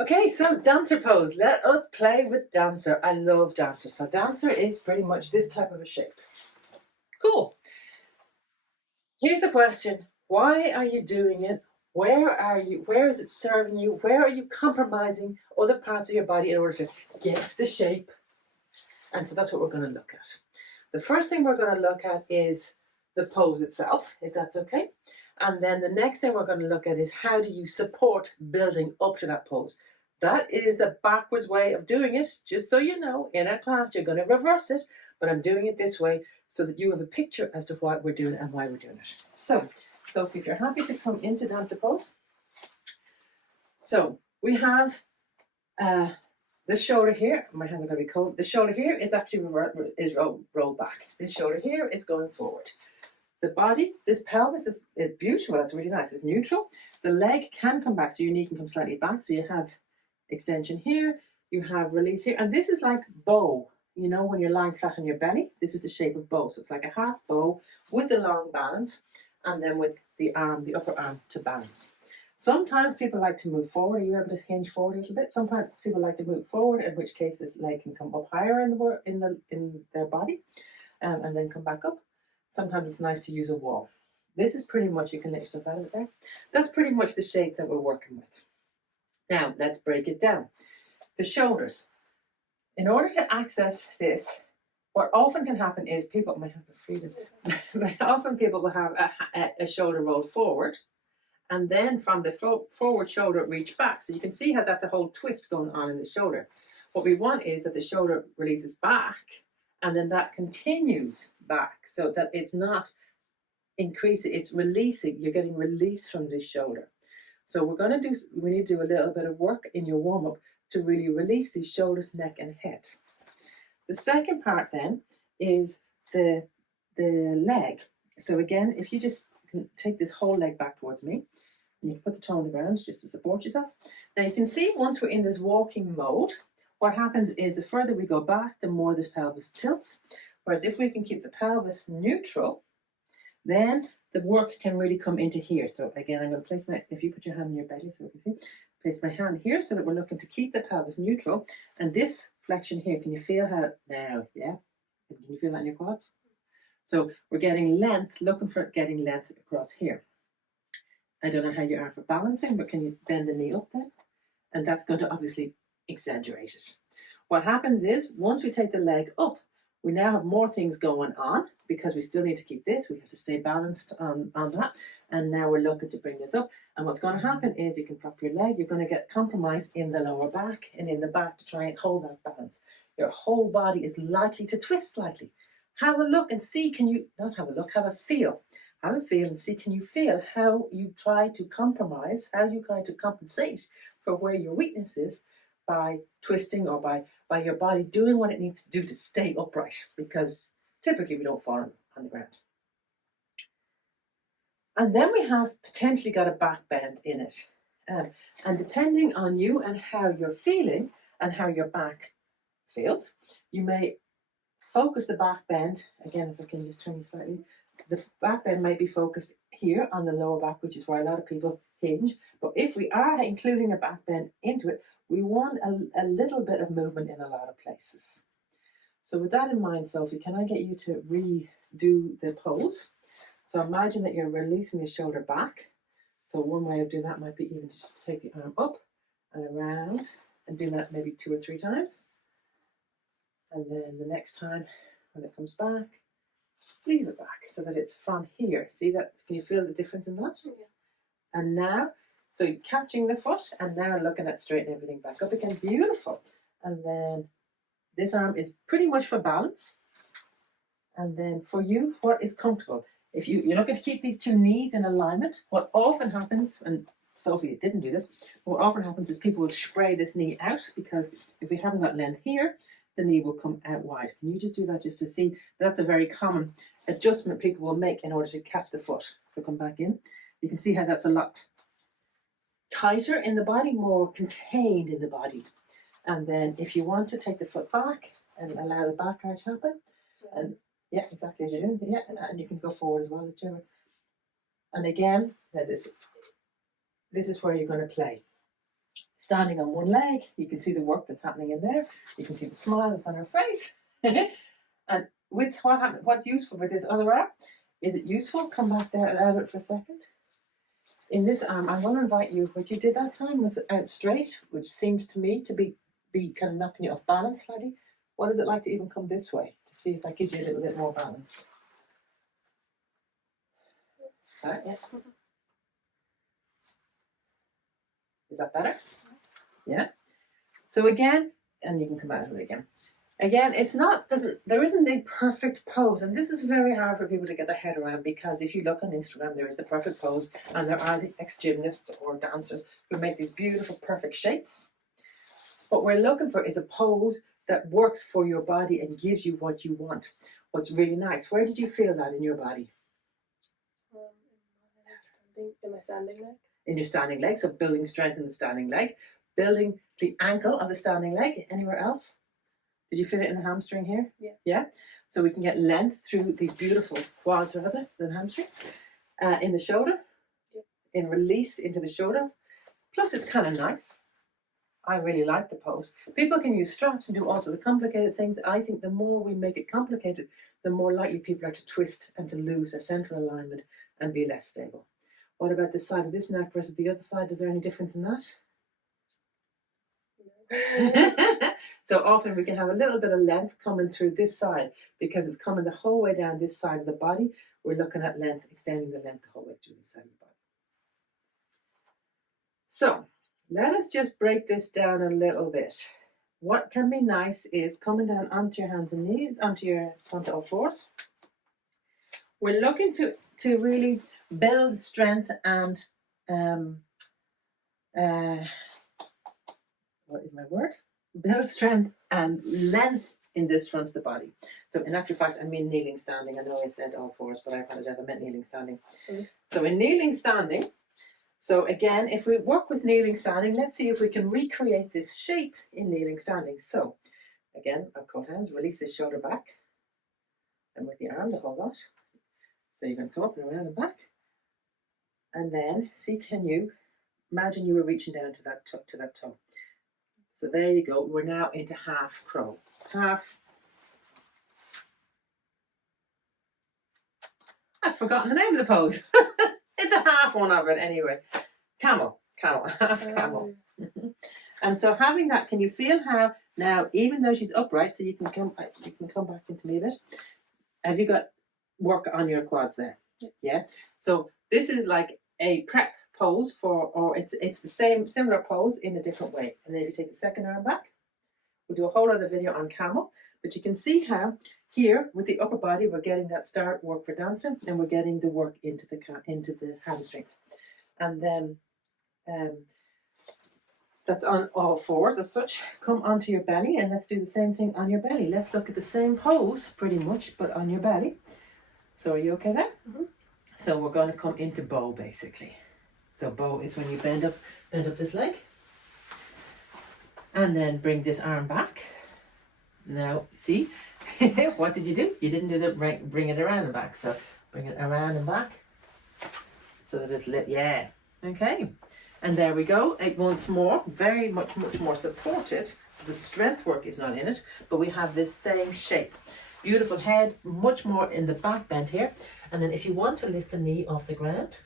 Okay, so dancer pose. Let us play with dancer. I love dancer. So dancer is pretty much this type of a shape. Cool. Here's the question. Why are you doing it? Where are you? Where is it serving you? Where are you compromising other parts of your body in order to get the shape? And so that's what we're going to look at. The first thing we're going to look at is the pose itself, if that's okay. And then the next thing we're going to look at is how do you support building up to that pose. That is the backwards way of doing it. Just so you know, in our class, you're going to reverse it, but I'm doing it this way so that you have a picture as to what we're doing and why we're doing it. So, if you're happy to come into dancer pose. So we have this shoulder here, my hands are going to be cold. The shoulder here is actually rolled back. This shoulder here is going forward. The body, this pelvis is beautiful. That's really nice. It's neutral. The leg can come back, so your knee can come slightly back. So you have extension here, you have release here, and this is like bow. You know, when you're lying flat on your belly, this is the shape of bow. So it's like a half bow with the long balance, and then with the arm, the upper arm to balance. Sometimes people like to move forward. Are you able to hinge forward a little bit? Sometimes people like to move forward, in which case this leg can come up higher in their body, and then come back up. Sometimes it's nice to use a wall. This is pretty much, you can let yourself out of it there. That's pretty much the shape that we're working with. Now, let's break it down. The shoulders. In order to access this, what often can happen is people, my hands are freezing, often people will have a shoulder rolled forward, and then from the forward shoulder reach back. So you can see how that's a whole twist going on in the shoulder. What we want is that the shoulder releases back, and then that continues back, so that it's not increasing, it's releasing. You're getting release from this shoulder. So we need to do a little bit of work in your warm-up to really release these shoulders, neck, and head. The second part then is the leg. So again, if you just take this whole leg back towards me, and you can put the toe on the ground just to support yourself. Now you can see once we're in this walking mode, what happens is the further we go back, the more the pelvis tilts. Whereas if we can keep the pelvis neutral, then the work can really come into here. So again, I'm going to place if you put your hand on your belly so we can see, place my hand here so that we're looking to keep the pelvis neutral. And this flexion here, can you feel how, now, yeah? Can you feel that in your quads? So we're getting length, looking for getting length across here. I don't know how you are for balancing, but can you bend the knee up then? And that's going to obviously exaggerate it. What happens is, once we take the leg up, we now have more things going on because we still need to keep this. We have to stay balanced on that. And now we're looking to bring this up. And what's going to happen is you can prop your leg. You're going to get compromise in the lower back and in the back to try and hold that balance. Your whole body is likely to twist slightly. Have a look and see, can you, not have a look, have a feel. Have a feel and see, can you feel how you try to compromise, how you try to compensate for where your weakness is by twisting or by your body doing what it needs to do to stay upright, because typically we don't fall on the ground. And then we have potentially got a back bend in it. And depending on you and how you're feeling and how your back feels, you may focus the back bend. Again, if I can just turn you slightly, the back bend might be focused here on the lower back, which is where a lot of people hinge. But if we are including a back bend into it, we want a little bit of movement in a lot of places. So with that in mind, Sophie, can I get you to redo the pose? So imagine that you're releasing the shoulder back. So one way of doing that might be even to just take the arm up and around and do that maybe 2 or 3 times. And then the next time when it comes back, leave it back so that it's from here. See that? Can you feel the difference in that? Yeah. And now, so you're catching the foot and now looking at straightening everything back up again. Beautiful. And then this arm is pretty much for balance. And then for you, what is comfortable? If you're looking to keep these 2 knees in alignment, what often happens, and Sophie didn't do this, what often happens is people will spray this knee out, because if we haven't got length here, the knee will come out wide. Can you just do that just to see? That's a very common adjustment people will make in order to catch the foot. So come back in. You can see how that's a lot tighter in the body, more contained in the body. And then if you want to take the foot back and allow the back arch to happen, and yeah, exactly as you're doing, yeah, and you can go forward as well, whichever. And again, now this is where you're going to play. standing on one leg. You can see the work that's happening in there. You can see the smile that's on her face. And with what's useful with this other arm, is it useful? Come back there and out it for a second. In this arm, I want to invite you, what you did that time was out straight, which seems to me to be kind of knocking you off balance slightly. What is it like to even come this way, to see if that gives you a little bit more balance? Sorry, yeah. Is that better? Yeah. So again, and you can come out of it again. Again, there isn't a perfect pose, and this is very hard for people to get their head around, because if you look on Instagram, there is the perfect pose, and there are the ex-gymnasts or dancers who make these beautiful, perfect shapes. What we're looking for is a pose that works for your body and gives you what you want. What's really nice. Where did you feel that in your body? In my standing leg. In your standing leg, so building strength in the standing leg, building the ankle of the standing leg. Anywhere else? Did you feel it in the hamstring here? Yeah. Yeah? So we can get length through these beautiful quads rather than hamstrings. In the shoulder. Yeah. In release into the shoulder. Plus it's kind of nice. I really like the pose. People can use straps and do all sorts of complicated things. I think the more we make it complicated, the more likely people are to twist and to lose their central alignment and be less stable. What about this side of this neck versus the other side? Is there any difference in that? No. So often we can have a little bit of length coming through this side because it's coming the whole way down this side of the body. We're looking at length, extending the length the whole way through this side of the body. So let us just break this down a little bit. What can be nice is coming down onto your hands and knees, onto all fours. We're looking to really build strength and what is my word? Build strength and length in this front of the body. So in actual fact, I mean kneeling standing. I know I said all fours, but I apologize, I meant kneeling standing. So in kneeling standing, so again, if we work with kneeling standing, let's see if we can recreate this shape in kneeling standing. So again, I've caught hands, release this shoulder back, and with the arm, the whole lot. So you're going to come up and around and back. And then see, can you imagine you were reaching down to that toe. So there you go. We're now into half crow. I've forgotten the name of the pose. It's a half one of it anyway. Camel, half camel. And so having that, can you feel how now, even though she's upright, so you can come back into me a bit. Have you got work on your quads there? Yeah. So this is like a prep pose or it's the same similar pose in a different way. And then you take the second arm back. We'll do a whole other video on camel, but you can see how here with the upper body we're getting that start work for dancer, and we're getting the work into the hamstrings, and then that's on all fours as such. Come onto your belly and let's do the same thing on your belly. Let's look at the same pose pretty much, but on your belly. So are you okay there? Mm-hmm. So we're going to come into bow basically. So bow is when you bend up this leg. And then bring this arm back. Now, see, what did you do? You didn't do the bring it around and back. So bring it around and back so that it's lit. Yeah, okay. And there we go. It once more, very much more supported. So the strength work is not in it, but we have this same shape. Beautiful head, much more in the back bend here. And then if you want to lift the knee off the ground,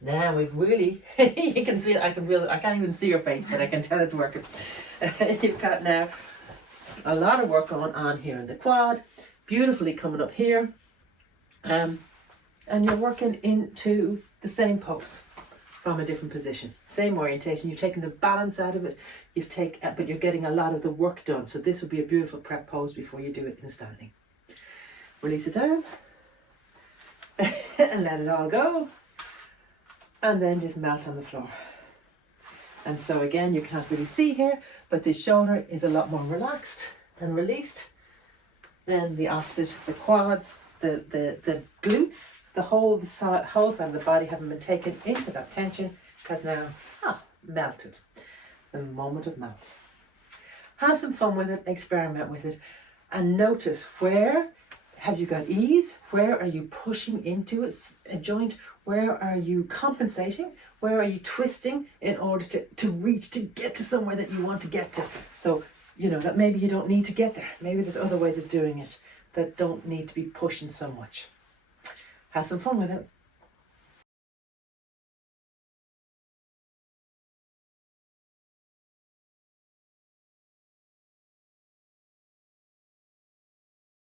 now we've really, you can feel, I can't even see your face, but I can tell it's working. You've got now a lot of work going on here in the quad, beautifully coming up here. And you're working into the same pose from a different position. Same orientation, you've taken the balance out of it, but you're getting a lot of the work done. So this would be a beautiful prep pose before you do it in standing. Release it down and let it all go. And then just melt on the floor. And so again, you can't really see here, but the shoulder is a lot more relaxed and released. Then the opposite, the quads, the glutes, the whole side of the body haven't been taken into that tension, has now melted. The moment of melt. Have some fun with it, experiment with it, and notice where have you got ease? Where are you pushing into a joint? Where are you compensating? Where are you twisting in order to reach, to get to somewhere that you want to get to? So, that maybe you don't need to get there. Maybe there's other ways of doing it that don't need to be pushing so much. Have some fun with it.